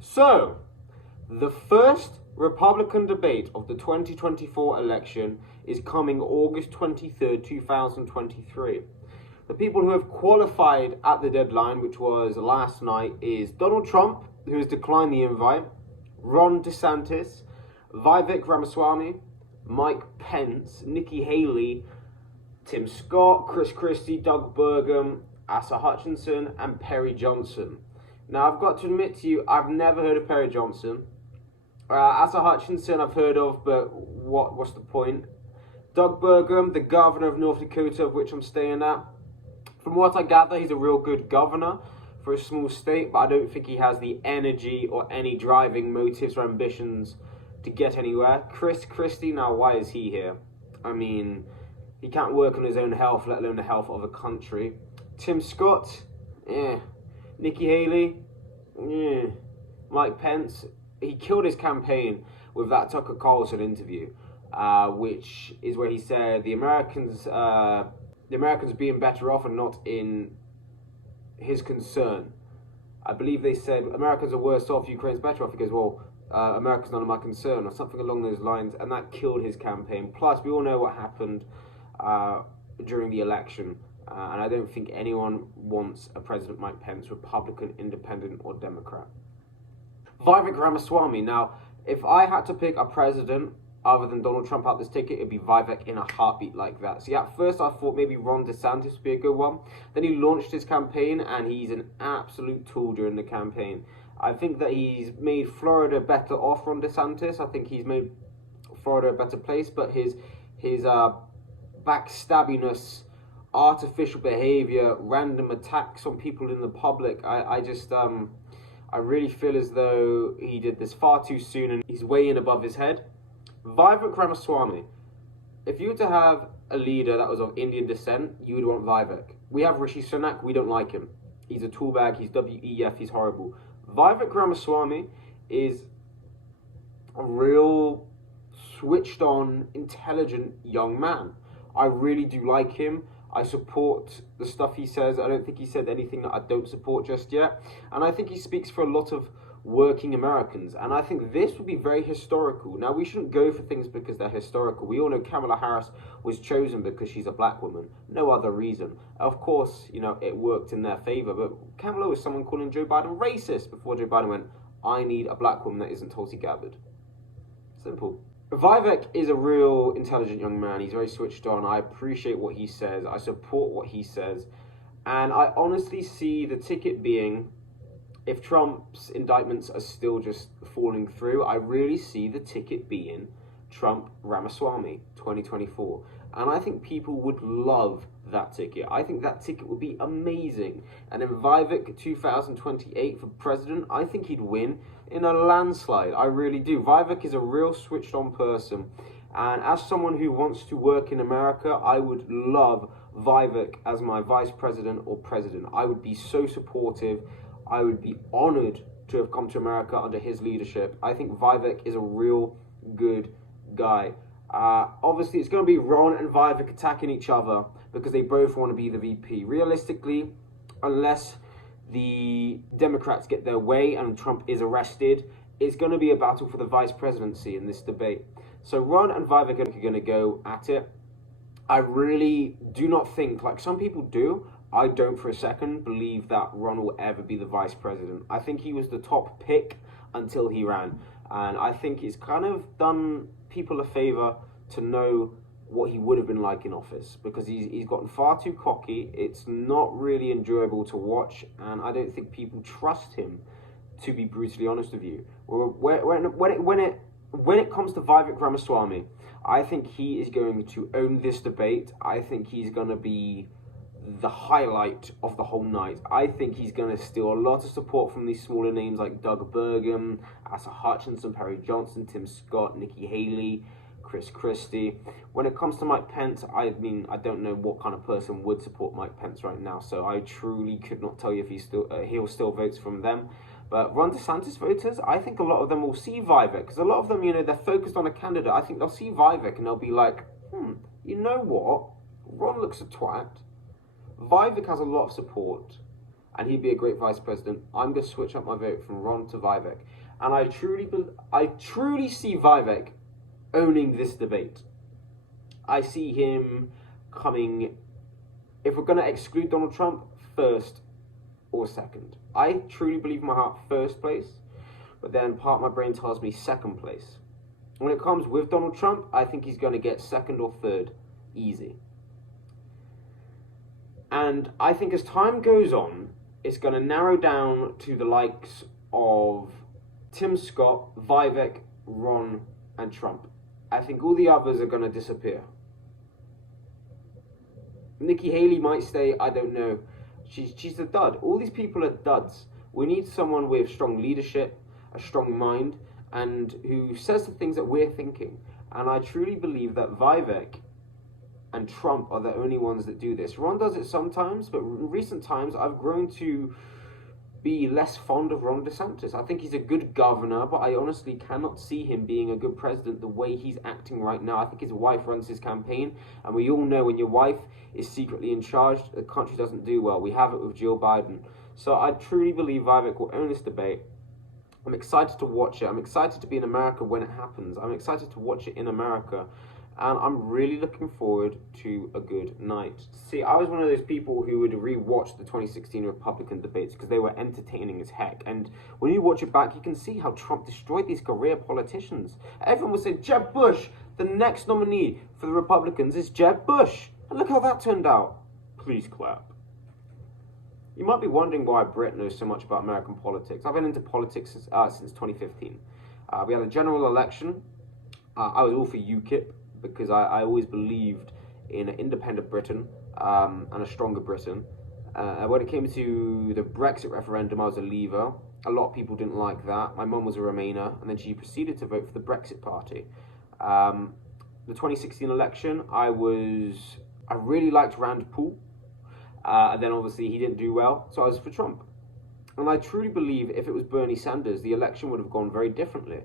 So, the first Republican debate of the 2024 election is coming August 23rd, 2023. The people who have qualified at the deadline, which was last night, is Donald Trump, who has declined the invite, Ron DeSantis, Vivek Ramaswamy, Mike Pence, Nikki Haley, Tim Scott, Chris Christie, Doug Burgum, Asa Hutchinson, and Perry Johnson. Now, I've got to admit to you, I've never heard of Perry Johnson. Asa Hutchinson I've heard of, but what's the point? Doug Burgum, the governor of North Dakota, of which I'm staying at. From what I gather, he's a real good governor for a small state, but I don't think he has the energy or any driving motives or ambitions to get anywhere. Chris Christie, now why is he here? I mean, he can't work on his own health, let alone the health of a country. Tim Scott, Nikki Haley, Mike Pence, he killed his campaign with that Tucker Carlson interview, which is where he said the Americans being better off and not in his concern. I believe they said Americans are worse off, Ukraine's better off. He goes, well, America's none of my concern, or something along those lines, and that killed his campaign. Plus, we all know what happened during the election. And I don't think anyone wants a President Mike Pence, Republican, Independent, or Democrat. Vivek Ramaswamy. Now, if I had to pick a president other than Donald Trump out this ticket, it'd be Vivek in a heartbeat like that. See, at first I thought maybe Ron DeSantis would be a good one. Then he launched his campaign, and he's an absolute tool during the campaign. I think that he's made Florida better off Ron DeSantis. I think he's made Florida a better place, but his backstabbiness, artificial behavior, random attacks on people in the public, I really feel as though he did this far too soon and he's way in above his head. Vivek Ramaswamy. If you were to have a leader that was of Indian descent, you would want Vivek. We have Rishi Sunak, we don't like him. He's a toolbag, he's WEF, he's horrible. Vivek Ramaswamy is a real switched on, intelligent young man. I really do like him. I support the stuff he says. I don't think he said anything that I don't support just yet. And I think he speaks for a lot of working Americans. And I think this would be very historical. Now, we shouldn't go for things because they're historical. We all know Kamala Harris was chosen because she's a black woman. No other reason. Of course, it worked in their favor. But Kamala was someone calling Joe Biden racist before Joe Biden went, I need a black woman that isn't Tulsi Gabbard. Simple. Vivek is a real intelligent young man. He's very switched on. I appreciate what he says. I support what he says. And I honestly see the ticket being, if Trump's indictments are still just falling through, I really see the ticket being Trump Ramaswamy 2024. And I think people would love that ticket. I think that ticket would be amazing. And then Vivek 2028 for president, I think he'd win in a landslide. I really do. Vivek is a real switched on person. And as someone who wants to work in America, I would love Vivek as my vice president or president. I would be so supportive. I would be honored to have come to America under his leadership. I think Vivek is a real good guy. Obviously, it's going to be Ron and Vivek attacking each other because they both want to be the VP. Realistically, unless the Democrats get their way and Trump is arrested, it's going to be a battle for the vice presidency in this debate. So Ron and Vivek are going to go at it. I really do not think, like some people do, I don't for a second believe that Ron will ever be the vice president. I think he was the top pick until he ran. And I think it's kind of done people a favor to know what he would have been like in office, because he's gotten far too cocky. It's not really enjoyable to watch, and I don't think people trust him, to be brutally honest with you. When it comes to Vivek Ramaswamy, I think he is going to own this debate. I think he's going to be the highlight of the whole night. I think he's going to steal a lot of support from these smaller names like Doug Burgum, Asa Hutchinson, Perry Johnson, Tim Scott, Nikki Haley, Chris Christie. When it comes to Mike Pence, I mean, I don't know what kind of person would support Mike Pence right now, so I truly could not tell you if he'll still votes from them. But Ron DeSantis voters, I think a lot of them will see Vivek, because a lot of them, they're focused on a candidate. I think they'll see Vivek and they'll be like, you know what? Ron looks a twat. Vivek has a lot of support. and he'd be a great vice president. I'm going to switch up my vote from Ron to Vivek. And I truly see Vivek owning this debate. I see him coming, if we're going to exclude Donald Trump, first or second. I truly believe in my heart first place, but then part of my brain tells me second place. When it comes with Donald Trump, I think he's going to get second or third, easy. And I think as time goes on, it's going to narrow down to the likes of Tim Scott, Vivek, Ron, and Trump. I think all the others are going to disappear. Nikki Haley might stay, I don't know. She's a dud. All these people are duds. We need someone with strong leadership, a strong mind, and who says the things that we're thinking. And I truly believe that Vivek and Trump are the only ones that do this. Ron does it sometimes, but in recent times I've grown to be less fond of Ron DeSantis. I think he's a good governor, but I honestly cannot see him being a good president the way he's acting right now. I think his wife runs his campaign, and we all know when your wife is secretly in charge, the country doesn't do well. We have it with Jill Biden. So I truly believe Vivek will own this debate. I'm excited to watch it. I'm excited to be in America when it happens. I'm excited to watch it in America. And I'm really looking forward to a good night. See, I was one of those people who would re-watch the 2016 Republican debates because they were entertaining as heck. And when you watch it back, you can see how Trump destroyed these career politicians. Everyone was saying, Jeb Bush, the next nominee for the Republicans is Jeb Bush. And look how that turned out. Please clap. You might be wondering why Brett knows so much about American politics. I've been into politics since 2015. We had a general election. I was all for UKIP, because I always believed in an independent Britain and a stronger Britain. When it came to the Brexit referendum, I was a Leaver. A lot of people didn't like that. My mum was a Remainer, and then she proceeded to vote for the Brexit Party. The 2016 election, I really liked Rand Paul, and then obviously he didn't do well, so I was for Trump. And I truly believe if it was Bernie Sanders, the election would have gone very differently.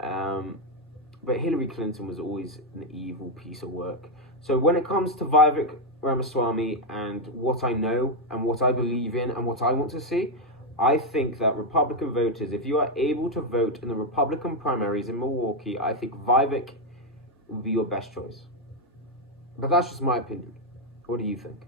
But Hillary Clinton was always an evil piece of work. So when it comes to Vivek Ramaswamy and what I know and what I believe in and what I want to see, I think that Republican voters, if you are able to vote in the Republican primaries in Milwaukee, I think Vivek would be your best choice. But that's just my opinion. What do you think?